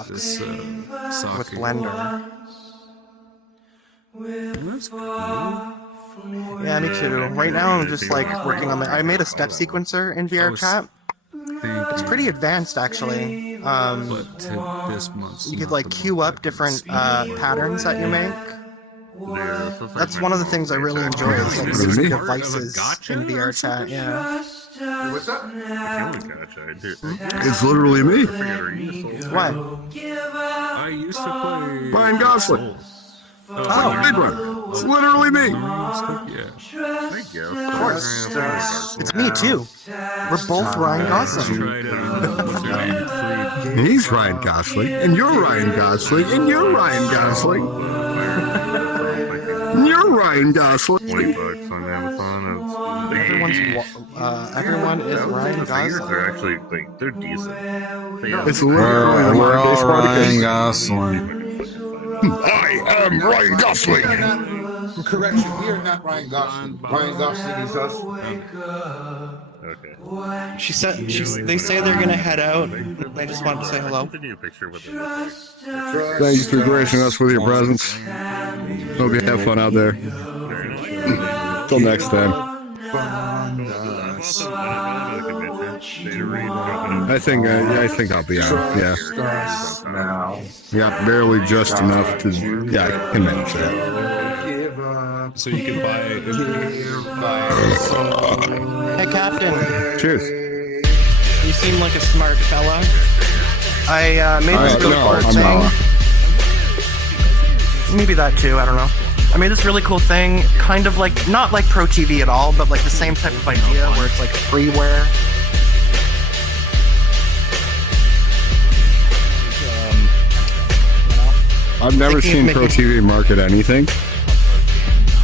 Box This with Saki. Blender. That's cool. Yeah, me too. Right now I'm just like working on I made a step sequencer in VR chat. It's pretty advanced actually. But to this month's You could not like the queue month up I can different see. patterns that you make. That's one of the things I really enjoy is like This is making part of a devices gotcha in or VR chat. something? Yeah. What's up? It's literally me. What? I used to play Ryan Gosling. Oh. Big one. It's literally me. Yeah. Thank you. Of course. It's me too. We're both Ryan Gosling. Tried what's her name? And he's Ryan Gosling, and you're Ryan Gosling, and you're Ryan Gosling, and you're Ryan Gosling. $20 on Amazon. Everyone is Ryan The figures Gosling. are actually like they're decent. It's literally the We're Marcus all Ryan Spartacus. Gosling. I am Ryan Gosling. Correction, we are not Ryan Gosling. Ryan Gosling is us. Okay. She said they say they're gonna head out. I just wanted to say hello. Send you a picture of what they look like. Thanks for gracing us with your presence. Hope you have fun out there. Till next time. I think I'll be out. Yeah. Now. Yeah, barely just enough to. Yeah, I can manage that. Give up. So you can buy. Hey, Captain. Cheers. You seem like a smart fella. I made this really cool I'm thing. not. Maybe that too, I don't know. I made this really cool thing, kind of like, not like Pro TV at all, but like the same type of idea where it's like freeware. I've never seen Pro TV market anything.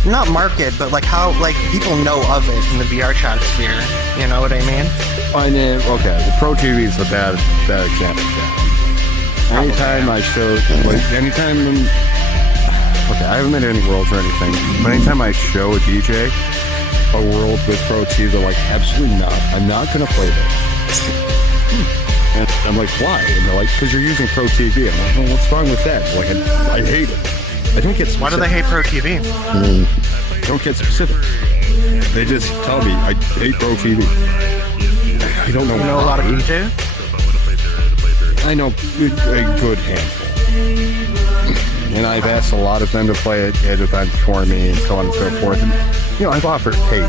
Not market, but like how, like people know of it in the VR chat sphere. You know what I mean? I mean, okay, the Pro TV is a bad example of that. Anytime I show, like, okay, I haven't made any worlds or anything, but anytime I show a DJ a world with Pro TV, they're like, absolutely not. I'm not going to play that. And I'm like, why? And they're like, because you're using Pro TV. I'm like, well, what's wrong with that? Like, I hate it. I don't get specific. Why do they hate Pro TV? Don't get specific. They just tell me, I hate Pro TV. I don't know. You know a lot of DJs? I know a good handful. And I've asked a lot of them to play at events for me and so on and so forth. And, you know, I've offered, hey,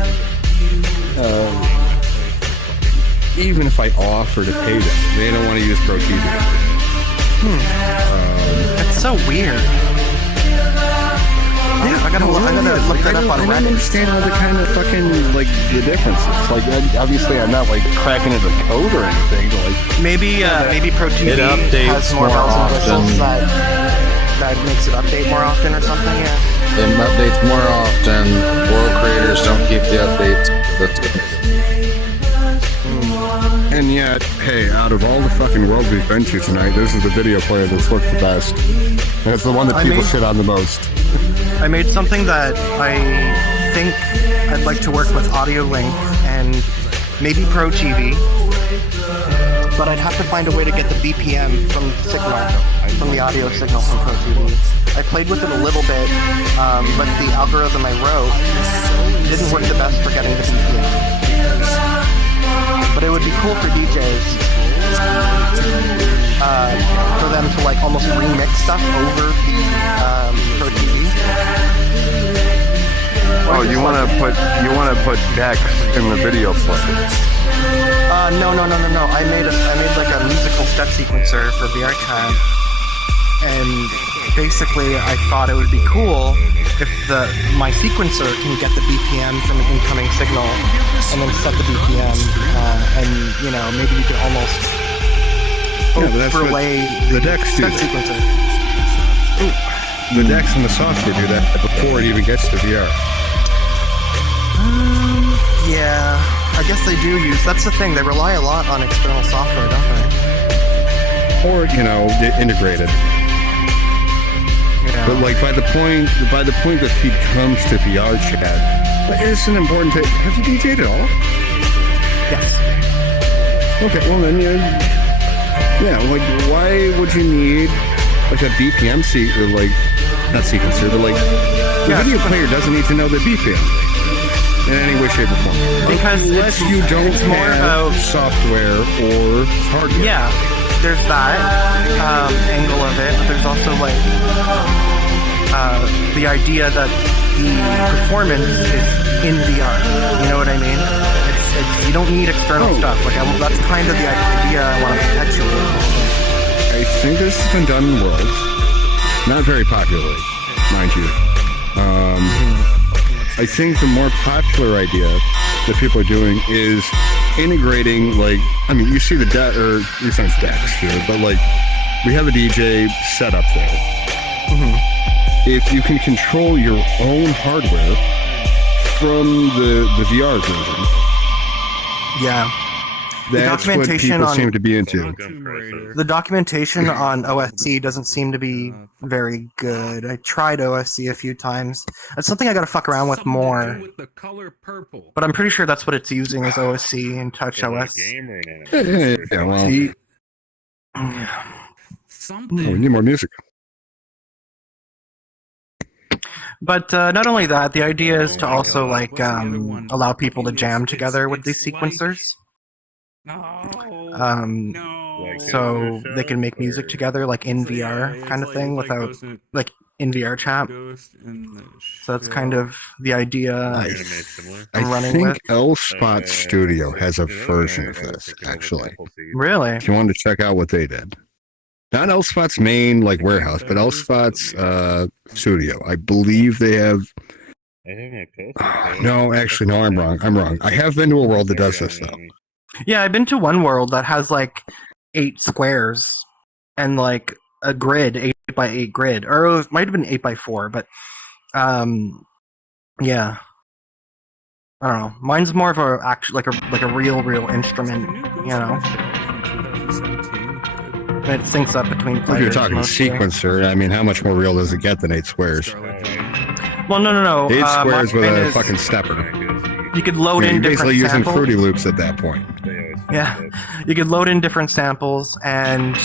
even if I offer to pay them, they don't want to use Pro TV. It's so weird. Yeah, I gotta look that up on I don't Reddit. understand all the kind of fucking, like, the differences. Like, obviously I'm not, like, cracking into the code or anything, but, like... Maybe Pro TV It updates has more more bells and often. whistles that makes it update more often or something, yeah. It updates more often. World creators don't keep the updates. That's good. And yet, hey, out of all the fucking worlds we've been to tonight, this is the video player that's looked the best. And it's the one that people shit on the most. I made something that I think I'd like to work with Audio Link and maybe Pro TV, but I'd have to find a way to get the BPM from the signal, from the audio signal from Pro TV. I played with it a little bit, but the algorithm I wrote didn't work the best for getting the BPM. But it would be cool for DJs, for them to like almost remix stuff over the Pro TV. Oh, you want to put Dex in the video play? No. I made like a musical step sequencer for VR Chat, and basically I thought it would be cool if my sequencer can get the BPM from an incoming signal, and then set the BPM, and you know maybe you could almost overlay the Dex do step that. sequencer. The Dex and the software do that before it even gets to VR. Yeah, I guess they do use. That's the thing. They rely a lot on external software, don't they? Or, you know, integrated. Yeah. But like by the point the feed comes to VR chat, it's an important thing. Have you DJ'd at all? Yes. Okay, well then Yeah, like why would you need like a BPM or like not sequencer, but like the Yeah. video player doesn't need to know the BPM in any way, shape, or form. Because Unless it's- you don't it's more have about- software or hardware. Yeah, there's that angle of it. But there's also like the idea that the performance is in VR. You know what I mean? It's you don't need external Oh. stuff. Like that's kind of the idea I want to perpetuate. I think this has been done in Worlds, not very popularly, mind you. I think the more popular idea that people are doing is integrating, like, I mean, you see the it's not decks here, but like, we have a DJ set up there. If you can control your own hardware from the VR version, Yeah. that's what documentation people on- seem to be into. Tomb Raider. The documentation on OSC doesn't seem to be very good. I tried OSC a few times. That's something I gotta fuck around with Something to more. do with the color purple. But I'm pretty sure that's what it's using is OSC and Touch OS. Game right now. Yeah, well, See- Something. we need more music. But not only that, the idea is to also like allow people to jam together with these sequencers. No. Um, No. So they can make music together, like in So, yeah, VR it's kind of like- thing, it's like without like in VR chat. Ghost in the So that's Shell. kind of the idea. Similar. I'm I running think with. L-Spot Studio has a version of this, actually. Really? If you wanted to check out what they did. Not L-Spot's main like warehouse, but L-Spot's studio. I believe they have. No, actually, no, I'm wrong. I have been to a world that does this though. Yeah, I've been to one world that has like 8 squares and like a grid, 8x8 grid, or it might have been 8x4, but yeah. I don't know. Mine's more of a like a real instrument, you know. It syncs up between If players. you're talking mostly. sequencer, I mean, how much more real does it get than 8 squares? Well, no. 8 squares with mine a is- fucking stepper. You could load Yeah, in you're basically different using samples. Fruity Loops at that point. Yeah, you could load in different samples, and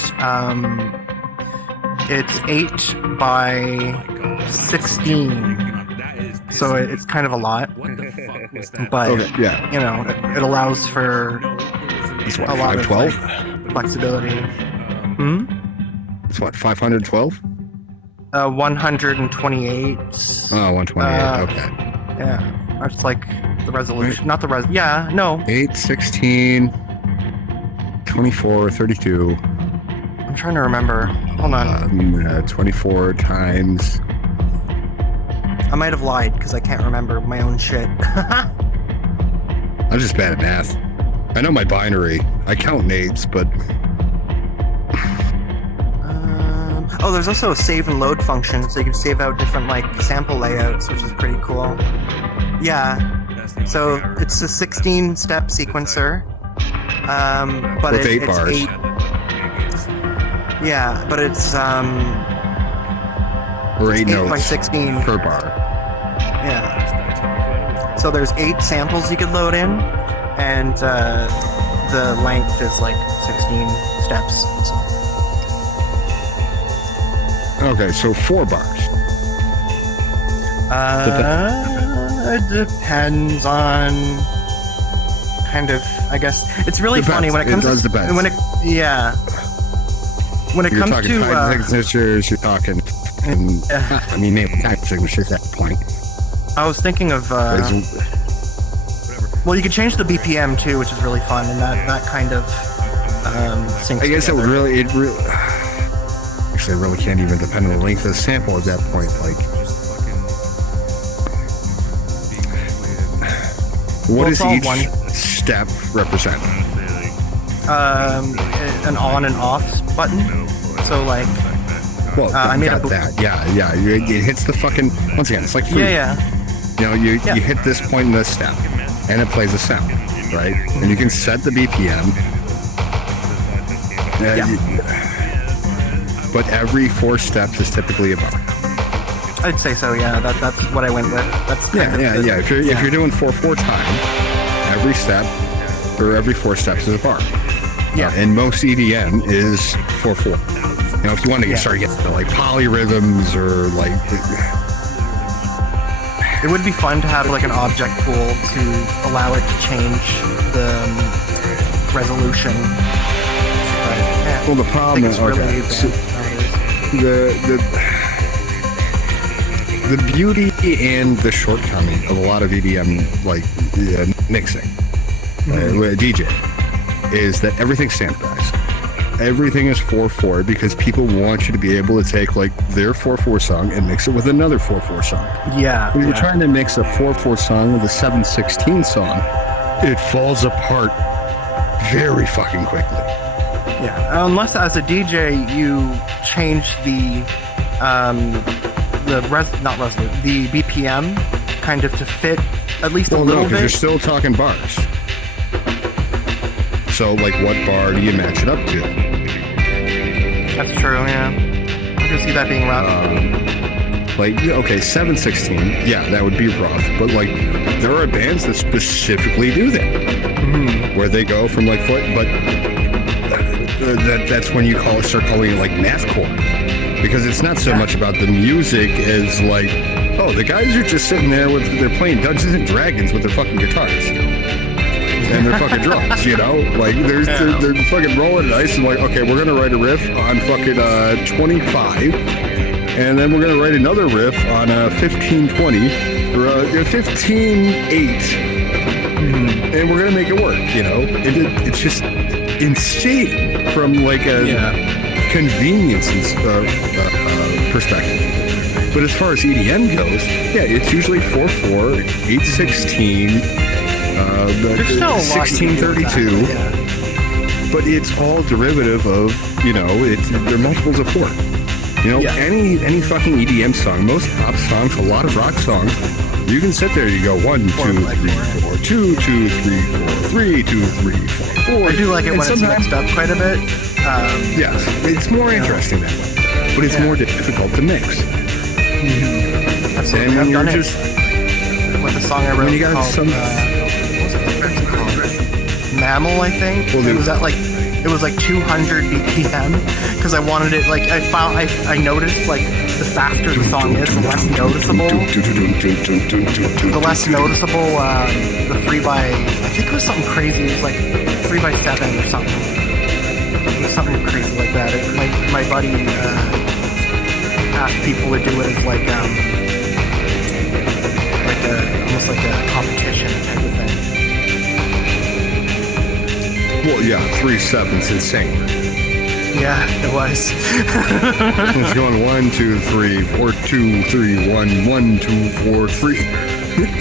it's 8 by 16, so it's kind of a lot. What the fuck was that? But Okay, yeah. you know, it allows for It's what, a lot of 512? like, flexibility. Hmm. It's what, 512? 128. Oh, 128. Okay. Yeah, that's like the resolution, not the res. Yeah, no, 8, 16, 24, 32. I'm trying to remember. Hold on. 24 times. I might have lied because I can't remember my own shit. I'm just bad at math. I know my binary. I count nades, but Oh, there's also a save and load function, so you can save out different like sample layouts, which is pretty cool. Yeah, so it's a 16-step sequencer, but With 8 it's bars. 8. Yeah, but it's or 8 8 notes by 16. per bar. Yeah. So there's 8 samples you could load in, and the length is like 16 steps. So. Okay, so 4 bars. It depends on kind of. I guess it's really Depends. funny when it It comes does to depend. when it. Yeah. When it You're comes talking to. time signatures, you're talking. And, I mean, name time signatures at that point. I was thinking of. Well, you could change the BPM too, which is really fun, and that kind of syncs I guess together. it really. Actually, it really can't even depend on the length of the sample at that point. Like, what it's does all each one. step represent? An on and off button. So like. Well, I made got a- that. Yeah. It hits the fucking. Once again, it's like fruit. Yeah. You know, you Yeah. hit this point in this step, and it plays a sound, right? And you can set the BPM. Yeah. But every 4 steps is typically a bar. I'd say so. Yeah. That's what I went with. That's kind of the- If you're doing 4/4 time, every step or every 4 steps is a bar. Yeah. And most EDM is 4/4. You know, if you want to Yeah. start getting like polyrhythms or like, It would be fun to have like an object pool to allow it to change the resolution. But, yeah, well, the I problem think it's really okay, bad so nowadays. the beauty and the shortcoming of a lot of EDM like mixing with DJ is that everything's standardized. Everything is 4/4 because people want you to be able to take like their 4/4 song and mix it with another 4/4 song. Yeah. When you're trying to mix a 4/4 song with a 7/16 song, it falls apart very fucking quickly. Yeah, unless as a DJ you change the BPM kind of to fit at least a Well, little no, because you're bit. still talking bars. So, like, what bar do you match it up to? That's true. Yeah, I can see that being rough. Like, okay, 7/16, yeah, that would be rough. But like, there are bands that specifically do that, where they go from like foot, but that's when you start calling it like mathcore, because it's not so much about the music as like, oh, the guys are just sitting there they're playing Dungeons and Dragons with their fucking guitars and their fucking drums, you know, like they're fucking rolling dice and like, okay, we're gonna write a riff on fucking 25, and then we're gonna write another riff on 1520 or 15:8, and we're gonna make it work, you know. It's just insane from like a convenience perspective. But as far as EDM goes, yeah, it's usually 4/4, 8/16, There's still a lot you can do with that, 1632, yeah. but it's all derivative of, you know, they're multiples of 4. You know, Yeah. any fucking EDM song, most pop songs, a lot of rock songs, you can sit there, you go 1, 2, 3, 4, 2, 2, 3, 4, 3, 2, 3, 4, 4. I do like it And when it's sometimes- mixed up quite a bit. Yes, it's more interesting that way, but it's more difficult to mix. Absolutely. And I've done you're it just with a song I wrote you got called some- what's it called? Mammal, I think. Well, It was at like 200 BPM because I wanted it like I noticed like the faster the song is, the less noticeable. The less noticeable. The 3x, I think it was something crazy. It was like 3x7 or something. It was something crazy like that. My buddy asked people to do it as like almost like a competition type of thing. Well, yeah, 3/7's insane. Yeah, it was. It's going 1, 2, 3, 4, 2, 3, 1, 1, 2, 4, 3.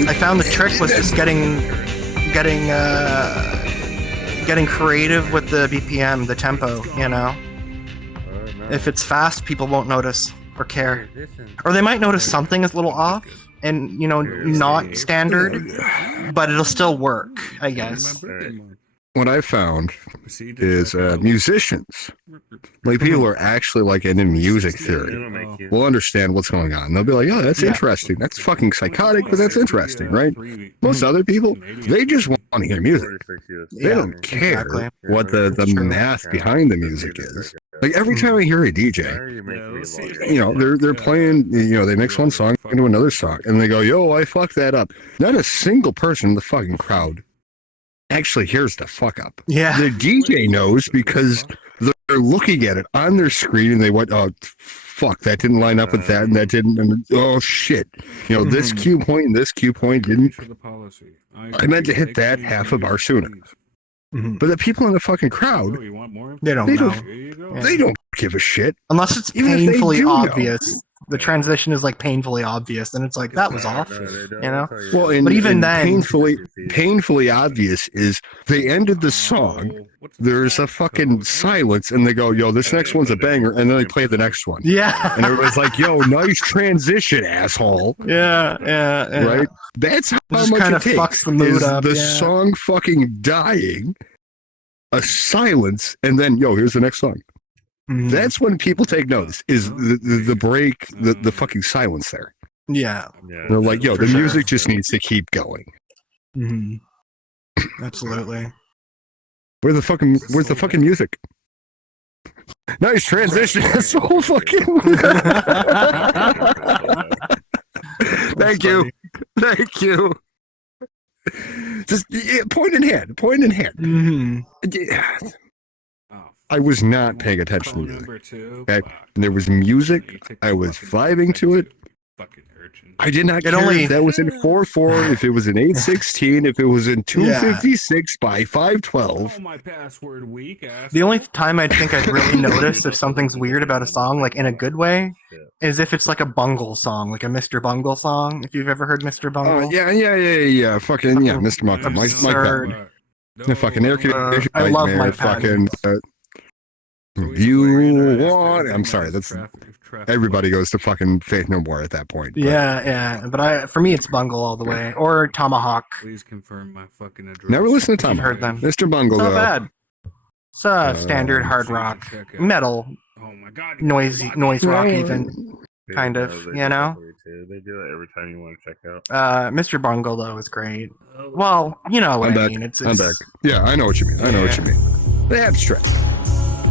I found the trick was just getting creative with the BPM, the tempo, you know. If it's fast, people won't notice or care. Or they might notice something is a little off and, you know, not standard, but it'll still work, I guess. What I found is musicians, like people who are actually like into music theory, will understand what's going on. They'll be like, oh, that's interesting. That's fucking psychotic, but that's interesting, right? Most other people, they just want to hear music. They don't care exactly. what the math behind the music is. Like every time I hear a DJ, you know, they're playing, you know, they mix one song into another song and they go, yo, I fucked that up. Not a single person in the fucking crowd actually hears the fuck up. Yeah. The DJ knows because they're looking at it on their screen and they went, oh, fuck, that didn't line up with that and that didn't, and oh shit. You know, this cue point and this cue point didn't. I meant to hit that half a bar sooner. But the people in the fucking crowd, They don't They know. don't- they don't give a shit. Unless it's Even if they painfully do know. obvious. The transition is like painfully obvious, and it's like that was off, you know. Well, But even and then- painfully obvious is they ended the song. There's a fucking silence, and they go, "Yo, this next one's a banger," and then they play the next one, Yeah, and everybody's like, "Yo, nice transition, asshole!" yeah. Right? That's how Just much kinda it takes. fucks the mood is up, the yeah. song fucking dying, a silence, and then, "Yo, here's the next song." Mhm. That's when people take notice. Is the break, the fucking silence there? Yeah. They're like, "Yo, For the sure. music just needs to keep going." Mhm. Absolutely. Where's the fucking music? Nice transition. So fucking. Thank you. Thank you. Just point in hand. Yeah. Oh, I was not paying attention to phone music. number 2. Okay. Fuck. There was music. I was vibing to it. Fucking urchin. I did not It care only- if that was in 4/4, if it was in 8/16, if it was in 256 by 512. Oh, my password weak ass. The only time I think I'd really notice if something's weird about a song, like in a good way, is if it's like a Bungle song, like a Mr. Bungle song. If you've ever heard Mr. Bungle. Oh yeah. Fucking yeah, Mr. Mucker, Mike absurd. Patton. The fucking air conditioning I love nightmare. Mike Patton. Fucking you want? I'm sorry. That's everybody goes to fucking Faith No More at that point. But Yeah. But for me, it's Bungle all the way, or Tomahawk. Please confirm my fucking address. never listen to Tom. You've heard them. Mr. Bungle. It's not though. bad. It's standard hard rock, metal, Oh my god. noise rock, even kind of. You know. They do it every time you want to check out. Mr. Bungle though is great. Well, you know what I'm I back. mean. It's I'm back. Yeah, I know what you mean. They have strength.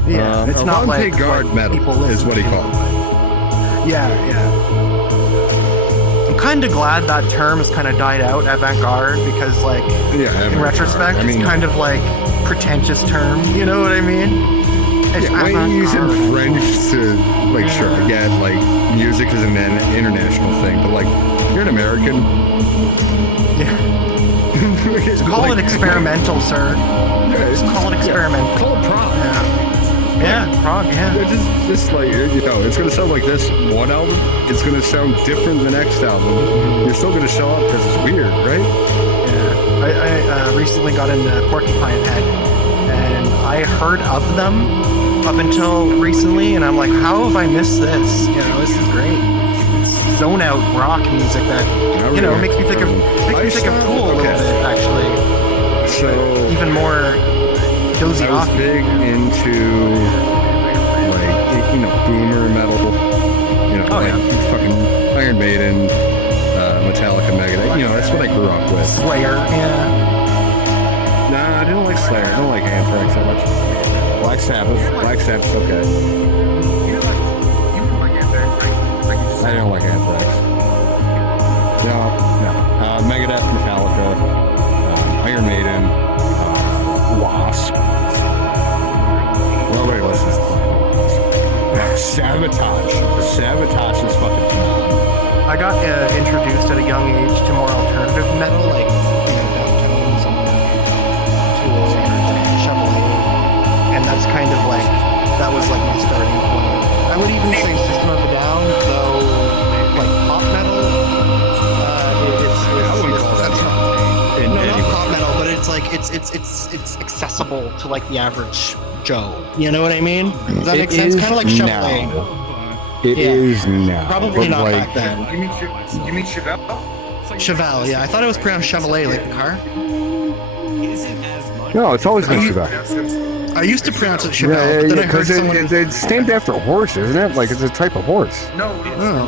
Yeah, it's not like avant-garde what metal people is listen what he to. called it. Yeah. I'm kind of glad that term has kind of died out, avant-garde, because like Yeah, in retrospect, I mean, it's kind of like pretentious term. You know what I mean? It's yeah, when you use it in avant-garde. French to like, sure, I get like music is an international thing, but like you're an American. Just call it experimental, sir. Just call it experimental. Call it prog. Yeah, prog. Yeah. Yeah, just like it's gonna sound like this one album. It's gonna sound different the next album. You're still gonna show up because it's weird, right? Yeah. I recently got into Porcupine Head, and I heard of them up until recently, and I'm like, how have I missed this? You know, this is great. It's zone out rock music that makes me think of Tool a little bit, actually. So Even more dozy I was off. big into like boomer metal. Fucking Iron Maiden, Metallica, Megadeth. That's what I grew up with. Slayer. Yeah. Nah, I didn't like Slayer. I don't like Anthrax that much. Black Sabbath's okay. I don't like Anthrax. No. Megadeth, Metallica, Iron Maiden, Wasp. Nobody listens to fucking Wasp. Sabotage is fucking phenomenal. I got introduced at a young age to more alternative metal, like Deftones and Tool and Chevrolet, and that's kind of like that was like my starting point. I would even say System of a Down, though, like pop metal. Not pop metal, but it's like it's accessible to like the average Joe. You know what I mean? Does that make sense? Kind of like Chevrolet. It is now. Probably But, not like, back then. You mean Chevelle? Chevelle, yeah. I thought it was pronounced Chevrolet, like the car. No, it's always been Chevelle. I used to pronounce it Chevelle, but then I heard because someone. it's named after a horse, isn't it? Like it's a type of horse. No, Oh.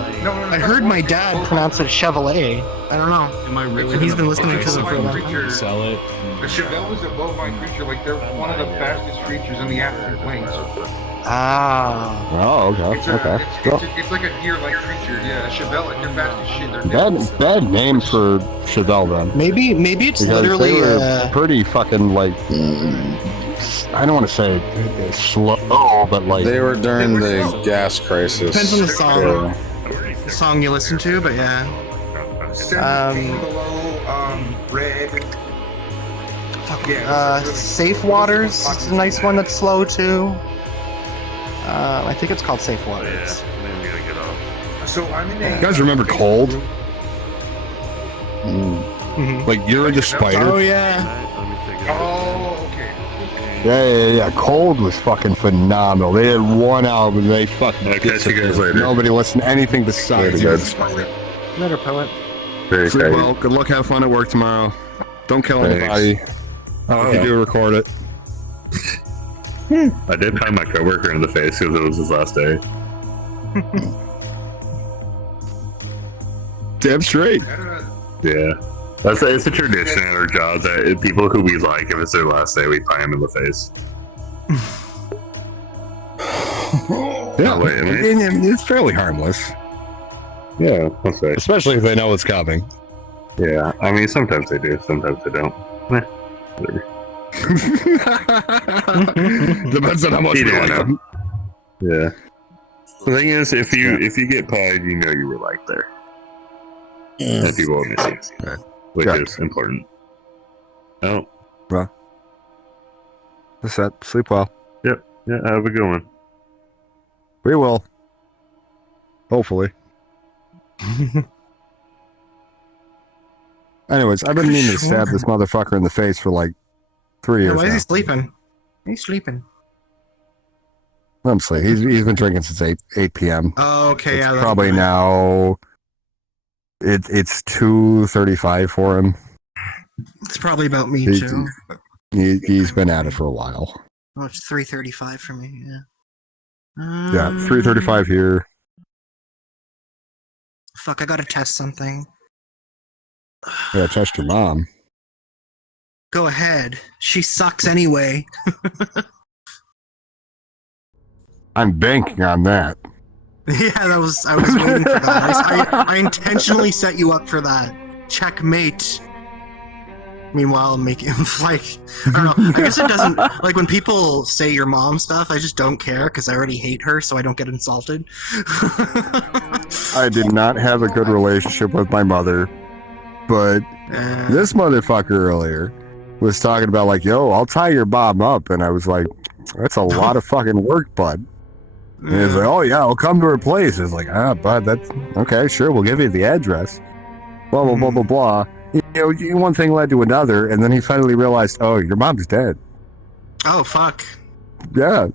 I heard my dad pronounce it Chevrolet. I don't know. Am I really? He's been listening to them for a long time. Sell it. The Chevelle was a bovine creature, like they're one of the fastest creatures in the African plains. Ah. Oh, okay. It's, Okay. it's like a deer-like creature. Yeah, a Chevelle, like they're fast as shit. They're Bad name for Chevelle then. Maybe it's Because literally. they were pretty fucking like. I don't want to say slow, but like They were during the gas crisis. Depends on the song. Yeah. The song you listen to, but yeah. Red. Safe Waters is a nice one that's slow too. I think it's called Safe Waters. Maybe I get off. So I'm in You a. guys remember Cold? Mhm. Like You're the Spider? Oh yeah. Let me figure it out. Oh, okay. Yeah. Cold was fucking phenomenal. They had one album, they fucking I'll catch you guys disappeared. later. Nobody listened to anything besides Later, You're guys. the Spider. Letter poet. Very Sleep excited. well, good luck, have fun at work tomorrow. Don't kill Thanks. anybody. If you do, record it. I did pound my coworker in the face because it was his last day. Damn straight. Yeah. It's a tradition at our job that people who we like, if it's their last day, we pie them in the face. Yeah, wait, I mean- it's fairly harmless, Yeah, that's right. especially if they know it's coming. Yeah, I mean, sometimes they do, sometimes they don't. Whatever. Depends on how much You you don't like know. them. Yeah. The thing is, if you get pied, you know you were like there. And people will miss you, Right. which Yeah. is important. Oh, That's that. Sleep well. yeah, have a good one. We will. Hopefully. Anyways, I've been meaning to stab this motherfucker in the face for like 3 years Why is he now. sleeping? He's sleeping. I'm sleeping. He's been drinking since 8 p.m. Oh, okay, It's yeah. that's probably fine. now. It's 2:35 for him. It's probably about me He- too. He's been at it for a while. Oh, it's 3:35 for me. Yeah. Yeah, 3:35 here. Fuck, I gotta test something. Yeah, test your mom. Go ahead. She sucks anyway. I'm banking on that. Yeah, I was waiting for that. I intentionally set you up for that. Checkmate. Meanwhile, I'm making like I don't know. I guess it doesn't like when people say your mom stuff. I just don't care because I already hate her, so I don't get insulted. I did not have a good relationship with my mother, but this motherfucker earlier was talking about like, yo, I'll tie your mom up, and I was like, that's a lot of fucking work, bud. And he's like, oh yeah, I'll come to her place. It's like, bud, that's okay, sure, we'll give you the address. Blah blah blah blah blah. You know, one thing led to another, and then he finally realized, oh, your mom's dead. Oh fuck. Yeah,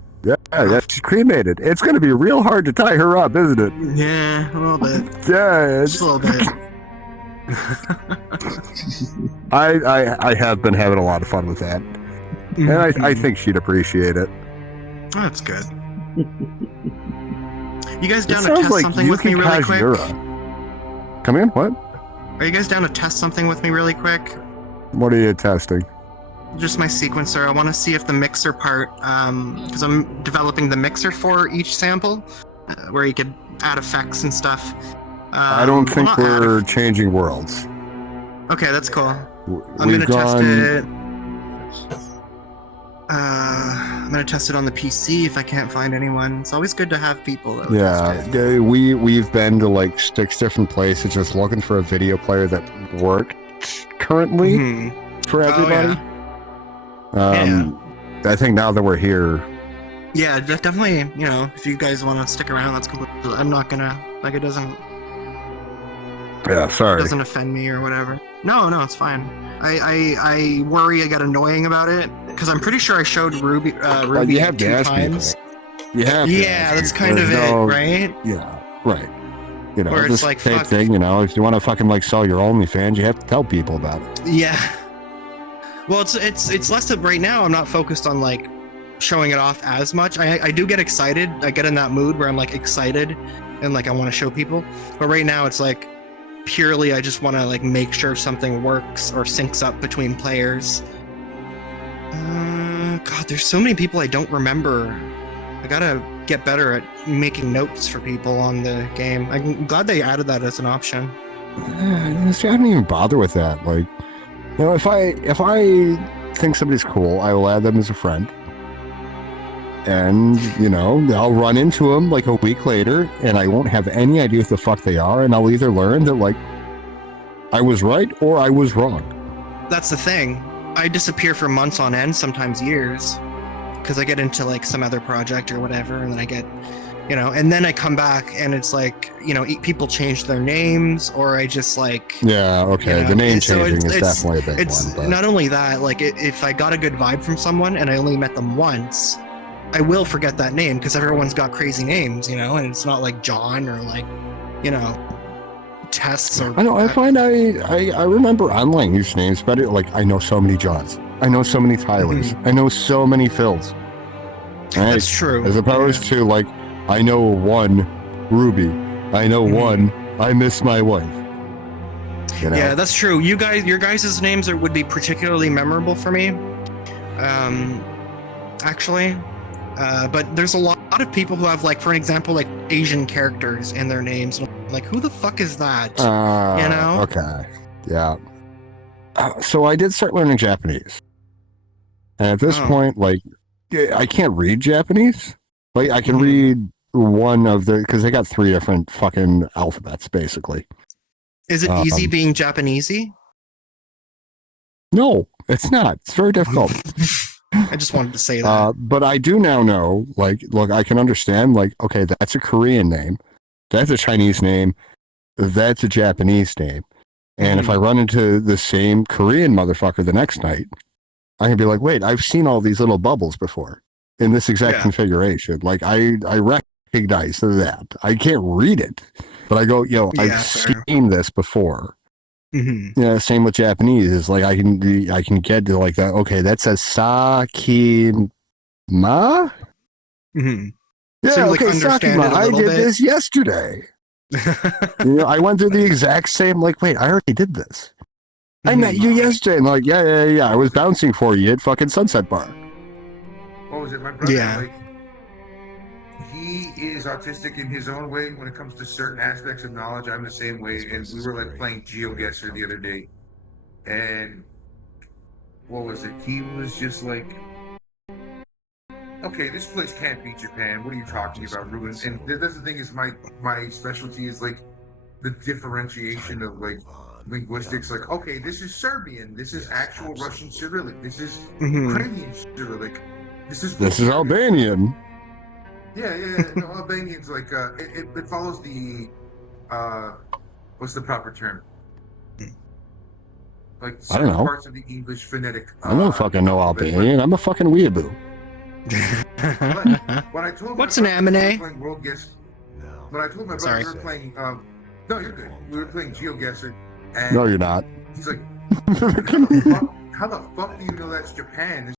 she's cremated. It's gonna be real hard to tie her up, isn't it? Yeah, a little bit. Yeah, Just a little bit. I have been having a lot of fun with that, and I think she'd appreciate it. Oh, that's good. You guys It down to sounds test like something with me Yuki really quick? Kajiura. Come in? What? Are you guys down to test something with me really quick? What are you testing? Just my sequencer. I want to see if the mixer part, because I'm developing the mixer for each sample, where you could add effects and stuff. I don't think well, not add we're changing worlds. Okay, that's cool. I'm We've gonna test gone- it. I'm gonna test it on the PC if I can't find anyone. It's always good to have people. Though. It's good. Yeah, we've been to like 6 different places just looking for a video player that worked currently Mhm. for Oh, everybody. yeah. I think now that we're here, Yeah, definitely. You know, if you guys want to stick around, that's cool. I'm not gonna like it doesn't sorry. doesn't offend me or whatever. No, it's fine. I worry I got annoying about it because I'm pretty sure I showed Ruby Ruby you have to 2 ask times. people. You have to Yeah, ask that's people. kind of There's it, no- right? Yeah, right. You know, Where it's this like, same fuck. thing, you know, if you want to fucking like sell your OnlyFans, you have to tell people about it. Yeah. Well, it's less of right now. I'm not focused on like showing it off as much. I do get excited. I get in that mood where I'm like excited and like I want to show people. But right now it's like purely I just want to like make sure something works or syncs up between players. God, there's so many people I don't remember. I gotta get better at making notes for people on the game. I'm glad they added that as an option. See, I don't even bother with that. Like, you know, if I think somebody's cool, I will add them as a friend. And, you know, I'll run into them like a week later and I won't have any idea what the fuck they are. And I'll either learn that, like, I was right or I was wrong. That's the thing. I disappear for months on end, sometimes years, because I get into like some other project or whatever, and then I get, you know, and then I come back and it's like, you know, people change their names, or I just like, Yeah, okay. You know, the name so changing is it's- definitely a big it's one. But not only that, like if I got a good vibe from someone and I only met them once, I will forget that name because everyone's got crazy names, you know, and it's not like John or like, you know, Tess or. I know. I find I remember online usernames, but like I know so many Johns. I know so many Tylers. I know so many Phils. Right? That's true. As opposed to like, I know one Ruby. I know one I miss my wife. You know? Yeah, that's true. Your guys' names would be particularly memorable for me. Actually, but there's a lot of people who have, like, for an example, like Asian characters in their names. Like, who the fuck is that? You know? Okay. Yeah. So I did start learning Japanese. And at this point, like, I can't read Japanese. Like, I can read one of the, because they got 3 different fucking alphabets, basically. Is it easy being Japanesey? No, it's not. It's very difficult. I just wanted to say that. But I do now know, like, look, I can understand, like, okay, that's a Korean name. That's a Chinese name. That's a Japanese name. And if I run into the same Korean motherfucker the next night, I can be like, wait, I've seen all these little bubbles before in this exact configuration. Like, I recognize that. I can't read it, but I go, I've seen this before. Mm-hmm. Yeah, same with Japanese. It's like I can get to, like, that. Okay, that says Sakima. Mm-hmm. Yeah, So you, like, okay, understand Sakima. it a I little did bit? this yesterday. I went through the exact same. Like, wait, I already did this. I met you yesterday. And like, yeah. I was bouncing for you at fucking Sunset Bar. What was it? My brother, Yeah. like, he is autistic in his own way when it comes to certain aspects of knowledge. I'm the same way. And we were, like, playing GeoGuessr the other day. And what was it? He was just like, okay, this place can't be Japan. What are you talking about, Ruben? And that's the thing, is my specialty is, like, the differentiation of, like, linguistics. Like, okay, this is Serbian. This is actual Russian Cyrillic. This is Ukrainian Cyrillic. This is Albanian. Yeah. No, Albanian's like, it follows the, what's the proper term? Like, I don't know. parts of the English phonetic. I don't fucking know Albanian. I'm a fucking weeaboo. But when I told What's my an brother we were amine? playing World Guess, when I told my brother we were playing, no, you're good. We were playing GeoGuessr, and No, you're not. he's like, how the fuck do you know that's Japan?